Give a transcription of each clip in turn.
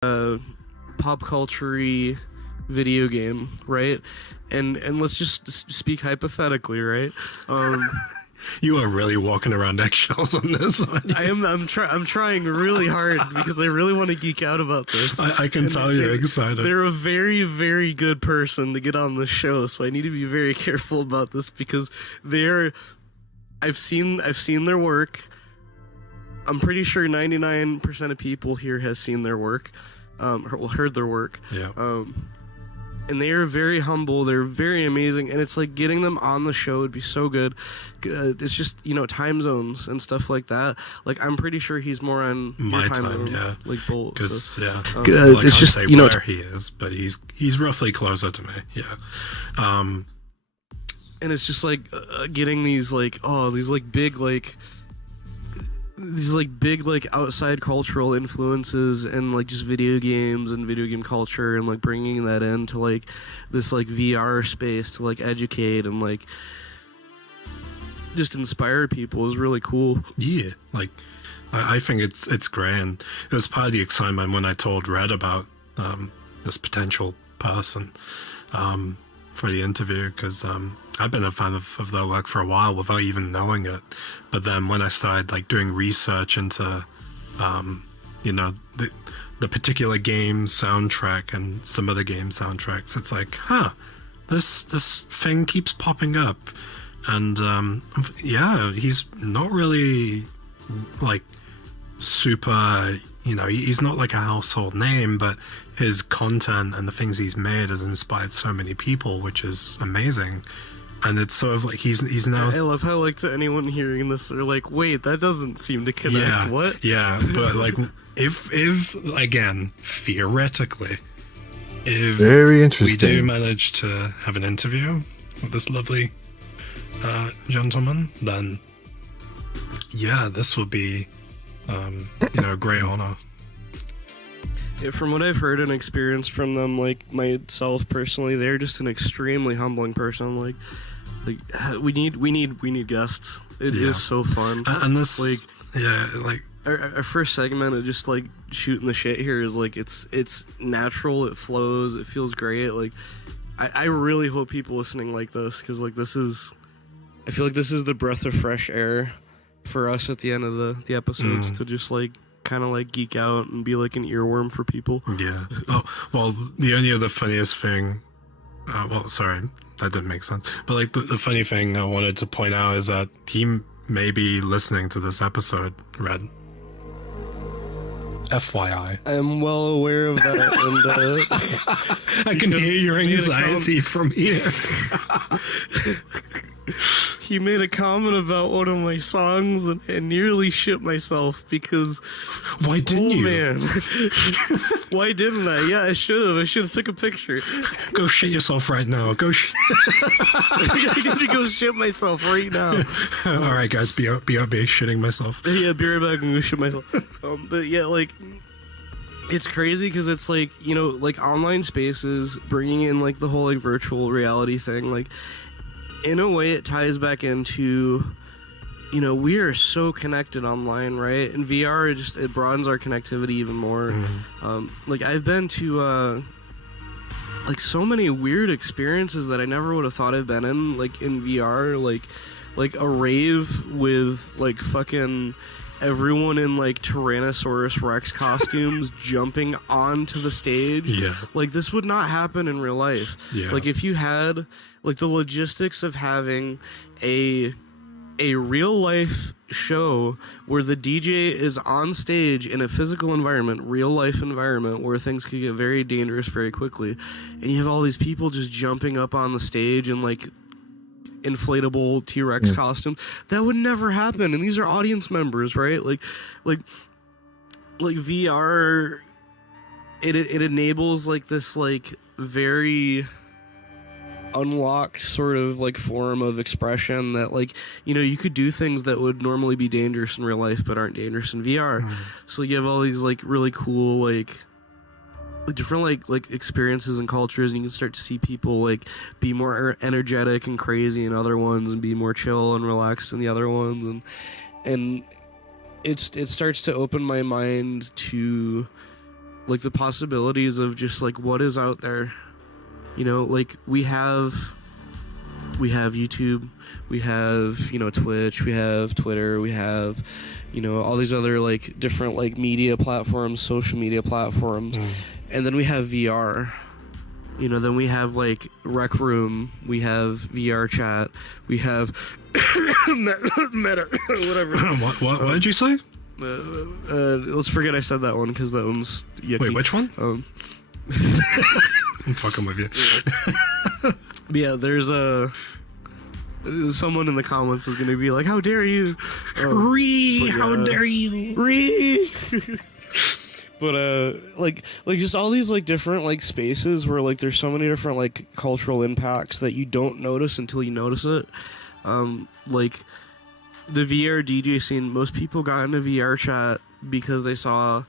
pop culture video game, right? And let's just speak hypothetically, right? You are really walking around eggshells on this one. I'm trying really hard because I really want to geek out about this. I can tell you're excited. They're a very, very good person to get on the show, so I need to be very careful about this because I've seen their work. I'm pretty sure 99% of people here has seen their work, heard their work. Yeah. And they are very humble. They're very amazing, and it's like getting them on the show would be so good. It's just time zones and stuff like that. Like I'm pretty sure he's more on my your time zone, yeah. like both. Because it's just say where he is, but he's roughly closer to me. Yeah. And it's just like getting these big outside cultural influences and like just video games and video game culture and like bringing that into like this like VR space to like educate and like just inspire people is really cool. Yeah, like I think it's grand. It was part of the excitement when I told Red about this potential person for the interview, because I've been a fan of their work for a while without even knowing it. But then when I started like doing research into the particular game soundtrack and some other game soundtracks, it's like, this thing keeps popping up. And he's not really like super, he's not like a household name, but his content and the things he's made has inspired so many people, which is amazing. And it's sort of like he's now. I love how like to anyone hearing this, they're like, "Wait, that doesn't seem to connect." Yeah, what? Yeah, but like, if again, theoretically, if very interesting, we do manage to have an interview with this lovely gentleman, then this will be a great honor. From what I've heard and experienced from them, like myself personally, they're just an extremely humbling person. Like we need guests. It is so fun. And this, our first segment of just like shooting the shit here is like it's natural. It flows. It feels great. Like I really hope people listening like this, because like I feel like this is the breath of fresh air for us at the end of the episodes to just like kind of like geek out and be like an earworm for people. Yeah. Oh, well, the only other funniest thing, sorry, that didn't make sense. But like the funny thing I wanted to point out is that he may be listening to this episode, Red. FYI. I am well aware of that, and I can hear your anxiety from here. He made a comment about one of my songs and nearly shit myself because... Why didn't you? Man. Why didn't I? Yeah, I should have. I should have took a picture. Go shit yourself right now. I need to go shit myself right now. All right, guys, be shitting myself. Yeah, be right back and go shit myself. But yeah, like... It's crazy because it's like, like online spaces, bringing in like the whole like virtual reality thing, like... In a way, it ties back into, we are so connected online, right? And VR, it broadens our connectivity even more. Mm-hmm. Like, I've been to, like, so many weird experiences that I never would have thought I've been in, like, in VR. Like a rave with, like, fucking everyone in, like, Tyrannosaurus Rex costumes jumping onto the stage. Yeah. Like, this would not happen in real life. Yeah. Like, if you had... Like, the logistics of having a real-life show where the DJ is on stage in a physical environment, real-life environment, where things could get very dangerous very quickly, and you have all these people just jumping up on the stage in, like, inflatable T-Rex costumes, that would never happen, and these are audience members, right? Like VR, it enables, like, this, like, very... unlocked sort of like form of expression that like you could do things that would normally be dangerous in real life but aren't dangerous in VR. So you have all these like really cool like different like experiences and cultures, and you can start to see people like be more energetic and crazy in other ones and be more chill and relaxed in the other ones, and it starts to open my mind to like the possibilities of just like what is out there. You know, like we have YouTube, we have, you know, Twitch, we have Twitter, we have, you know, all these other like different like media platforms, social media platforms, and then we have VR. You know, then we have like Rec Room, we have VR Chat, we have Meta, whatever. What did you say? Let's forget I said that one because that one's yucky. Wait, which one? I'm fucking with you. Yeah, there's someone in the comments is gonna be like, "How dare you?" How dare you? But like just all these like different like spaces where like there's so many different like cultural impacts that you don't notice until you notice it. Like the VR DJ scene, most people got into VR chat because they saw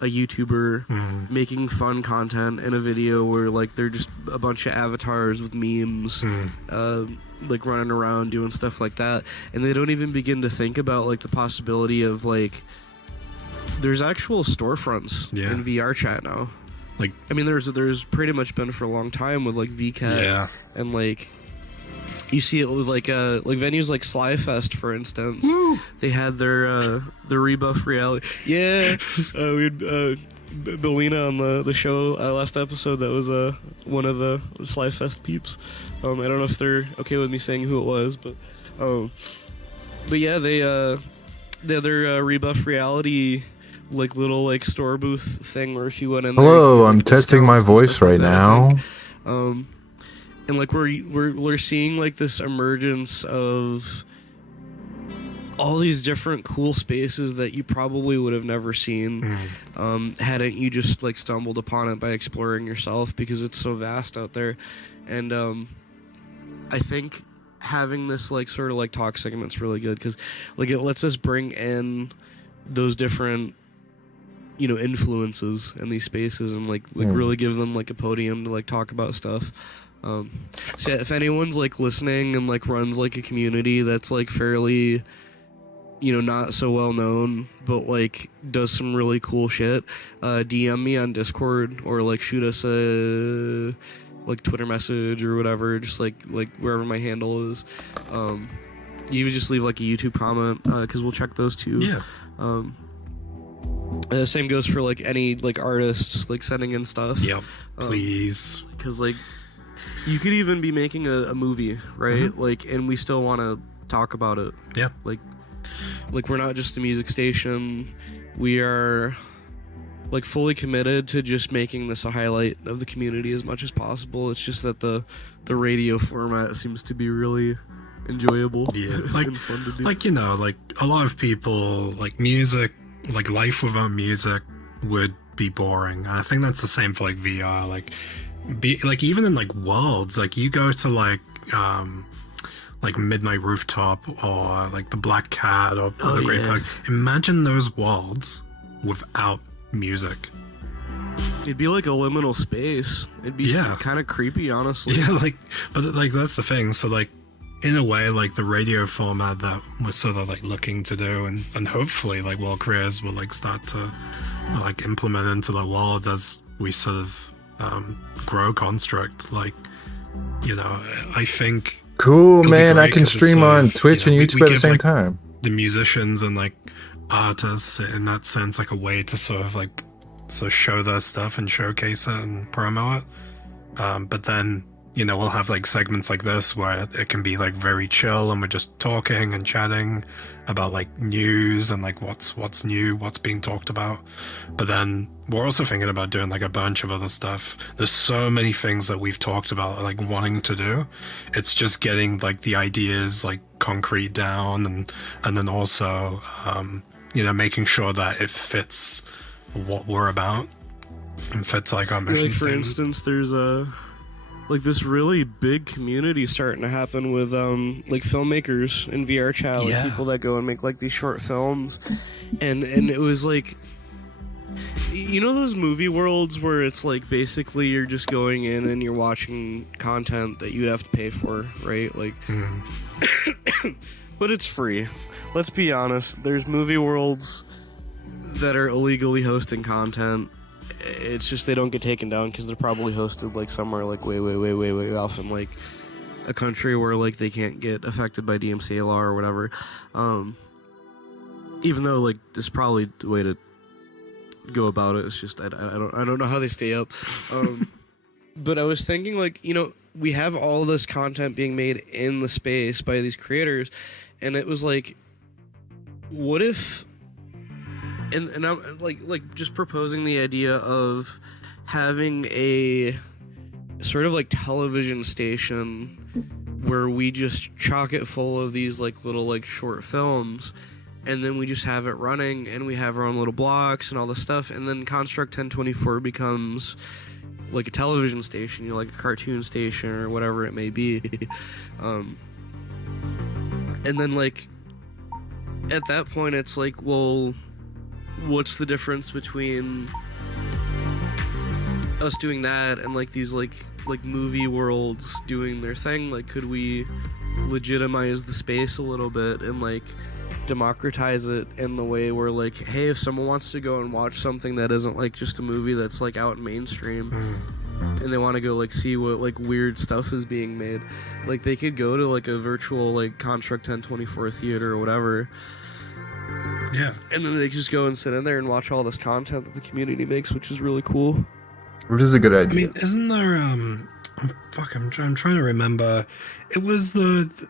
a YouTuber making fun content in a video where like they're just a bunch of avatars with memes, like running around doing stuff like that, and they don't even begin to think about like the possibility of like there's actual storefronts in VR chat now. Like, I mean, there's pretty much been for a long time with like VCat and like you see it with like venues like Slyfest, for instance. Woo! They had their rebuff reality. Yeah, we had Belina on the show last episode. That was one of the Slyfest peeps. I don't know if they're okay with me saying who it was, but yeah, they had their rebuff reality like little like store booth thing where if you went in there, hello, I'm testing my voice right now. And like we're seeing like this emergence of all these different cool spaces that you probably would have never seen hadn't you just like stumbled upon it by exploring yourself, because it's so vast out there. And I think having this like sort of like talk segment's really good because like it lets us bring in those different, you know, influences in these spaces and like really give them like a podium to like talk about stuff. So yeah, if anyone's like listening and like runs like a community that's like fairly, you know, not so well known, but like does some really cool shit, DM me on Discord or like shoot us a like Twitter message or whatever, just like wherever my handle is. You just leave like a YouTube comment because we'll check those too. Yeah. The same goes for like any like artists like sending in stuff. Yep. Please. Because like you could even be making a movie, right? Like, and we still want to talk about it. Yeah. Like we're not just a music station. We are like fully committed to just making this a highlight of the community as much as possible. It's just that the radio format seems to be really enjoyable. Yeah. Like, and fun to do. like, you know, like a lot of people like music, like life without music would be boring. And I think that's the same for like VR. Like even in like worlds, like you go to like Midnight Rooftop or like the Black Cat or the Great Park. Imagine those worlds without music. It'd be like a liminal space. It'd be kind of creepy, honestly. Yeah, like, but like that's the thing. So like, in a way, like the radio format that we're sort of like looking to do, and hopefully like world creators will like start to like implement into the worlds as we sort of grow Construct. Like, you know, I think cool, man. I can stream on Twitch and YouTube at the same time. The musicians and like artists in that sense like a way to sort of show their stuff and showcase it and promo it, but then, you know, we'll have like segments like this where it can be like very chill and we're just talking and chatting about like news and like what's new, what's being talked about. But then we're also thinking about doing like a bunch of other stuff. There's so many things that we've talked about like wanting to do. It's just getting like the ideas like concrete down and then also you know, making sure that it fits what we're about and fits like our mission. Like for instance, there's like this really big community starting to happen with like filmmakers in VR chat, like people that go and make like these short films, and it was like, you know, those movie worlds where it's like basically you're just going in and you're watching content that you have to pay for, right? Like, but it's free. Let's be honest. There's movie worlds that are illegally hosting content, it's just they don't get taken down because they're probably hosted like somewhere like way off in like a country where like they can't get affected by DMCA law or whatever. Even though like it's probably the way to go about it. It's just I don't know how they stay up. But I was thinking like, you know, we have all this content being made in the space by these creators, and it was like, what if, and I'm like just proposing the idea of having a sort of like television station where we just chock it full of these like little like short films, and then we just have it running, and we have our own little blocks and all this stuff, and then Construct 1024 becomes like a television station, you know, like a cartoon station or whatever it may be. And then like at that point it's like, well, what's the difference between us doing that and like these like movie worlds doing their thing? Like, could we legitimize the space a little bit and like democratize it in the way where like, hey, if someone wants to go and watch something that isn't like just a movie that's like out in mainstream and they want to go like see what like weird stuff is being made, like they could go to like a virtual like Construct 1024 theater or whatever, and then they just go and sit in there and watch all this content that the community makes, which is really cool. Which is a good idea. I mean, isn't there I'm trying to remember. It was the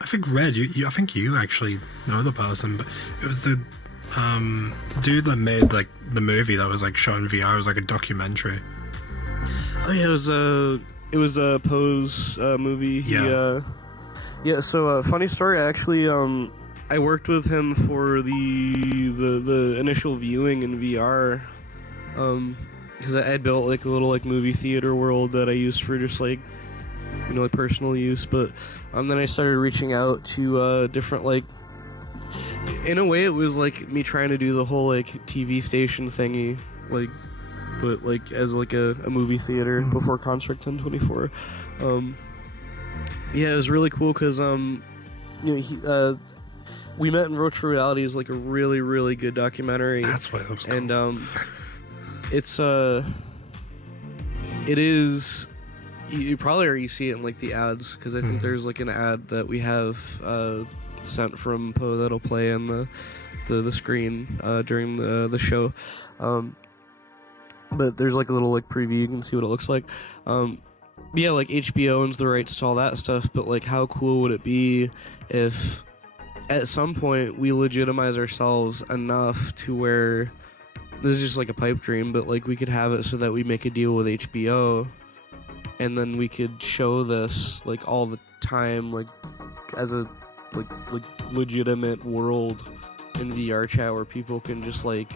I think Red, I think you actually know the person, but it was the dude that made like the movie that was like shot in VR. It was like a documentary. Oh yeah, it was a Pose movie. Yeah. So funny story. Actually, I worked with him for the initial viewing in VR. Because I had built like a little like movie theater world that I used for just like, you know, like personal use. But then I started reaching out to different like, in a way it was like me trying to do the whole like TV station thingy, like, but like as like a movie theater before Construct 1024. Yeah, it was really cool because you know, We Met in Virtual Reality is like a really, really good documentary. That's what it was called. And it is, you probably already see it in like the ads, because I think there's like an ad that we have sent from Poe that'll play on the screen during the show. But there's like a little like preview, you can see what it looks like. Yeah, like HBO owns the rights to all that stuff, but like how cool would it be if at some point we legitimize ourselves enough to where, this is just like a pipe dream, but like we could have it so that we make a deal with HBO, and then we could show this like all the time, like as a like legitimate world in VR chat where people can just like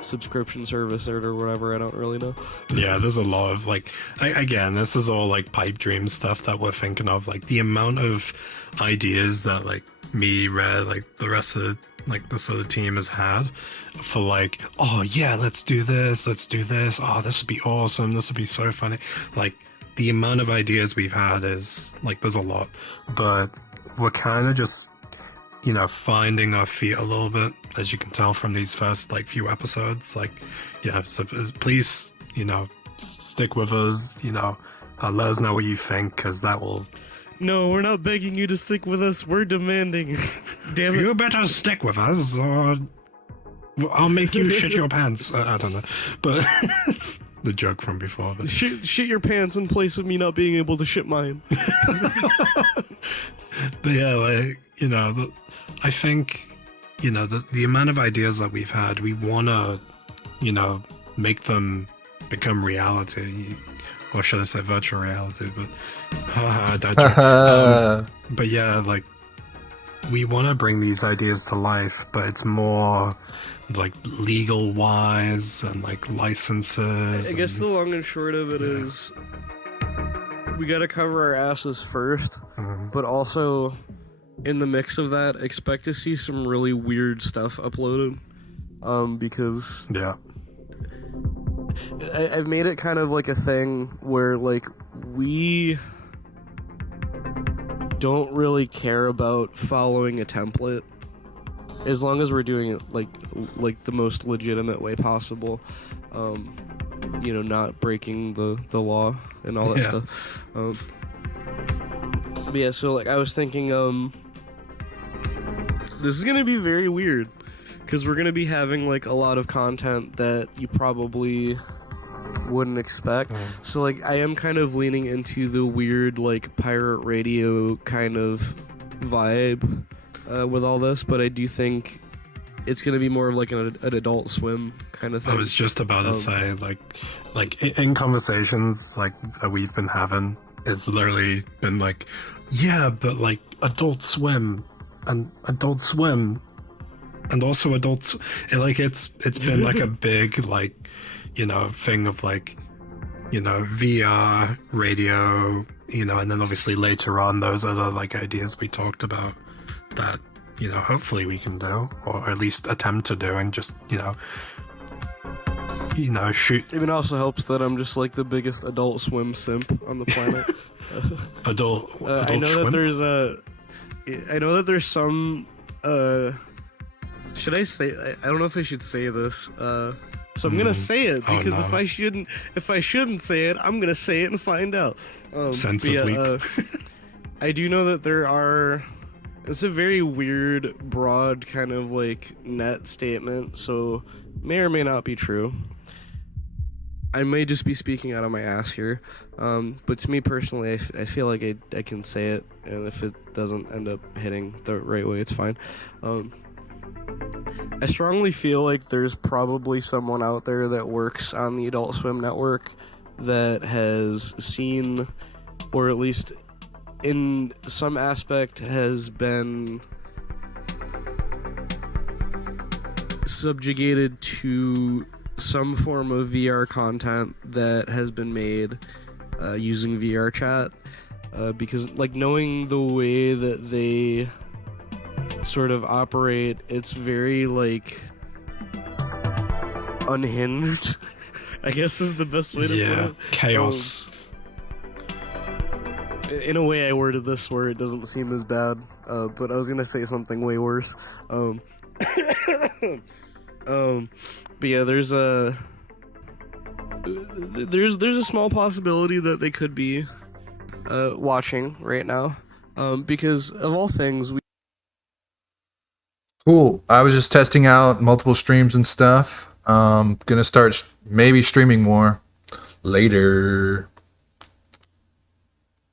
subscription service it or whatever. I don't really know. Yeah, there's a lot of like, again, this is all like pipe dream stuff that we're thinking of. Like the amount of ideas that like me, Red, like the rest of like the sort of team has had for like, oh yeah, let's do this, oh this would be awesome, this would be so funny. Like the amount of ideas we've had is like, there's a lot, but we're kind of just, you know, finding our feet a little bit, as you can tell from these first like few episodes. Like, yeah, so please, you know, stick with us, you know, let us know what you think, because that will... No, we're not begging you to stick with us, we're demanding. Damn it. You better stick with us, or I'll make you shit your pants. I don't know, but the joke from before. But... Shit your pants in place of me not being able to shit mine. But yeah, like, you know, I think, you know, the amount of ideas that we've had, we want to, you know, make them become reality. Or should I say virtual reality? But but yeah, like we want to bring these ideas to life, but it's more like legal wise and like licenses. I guess the long and short of it is we got to cover our asses first, but also in the mix of that, expect to see some really weird stuff uploaded, because I've made it kind of like a thing where like we don't really care about following a template. as long as we're doing it like the most legitimate way possible, not breaking the law and all that stuff. But yeah, so like I was thinking, this is gonna be very weird because we're gonna be having like a lot of content that you probably wouldn't expect. So like I am kind of leaning into the weird like pirate radio kind of vibe with all this, but I do think it's gonna be more of like an Adult Swim kind of thing. I was just about to say, like in conversations like that we've been having, it's literally been like, yeah, but like Adult Swim and Adult Swim and also adults. Like it's been like a big like, thing of like, VR, radio, and then obviously later on those other like ideas we talked about that, hopefully we can do, or at least attempt to do, and just, shoot. It also helps that I'm just like the biggest Adult Swim simp on the planet. Adult I know Swim? I know that there's some, should I say, I don't know if I should say this, so I'm gonna say it because if I shouldn't say it, I'm gonna say it and find out. Sensibly. I do know that there are. It's a very weird, broad kind of like net statement, so may or may not be true. I may just be speaking out of my ass here, but to me personally, I feel like I can say it, and if it doesn't end up hitting the right way, it's fine. I strongly feel like there's probably someone out there that works on the Adult Swim network that has seen, or at least in some aspect has been subjugated to some form of VR content that has been made using VR chat, because like knowing the way that they sort of operate, it's very like unhinged. I guess is the best way to put it. Chaos. In a way, I worded this where it doesn't seem as bad, but I was gonna say something way worse. But yeah, there's a small possibility that they could be watching right now, because of all things, Cool. I was just testing out multiple streams and stuff. Gonna start maybe streaming more later.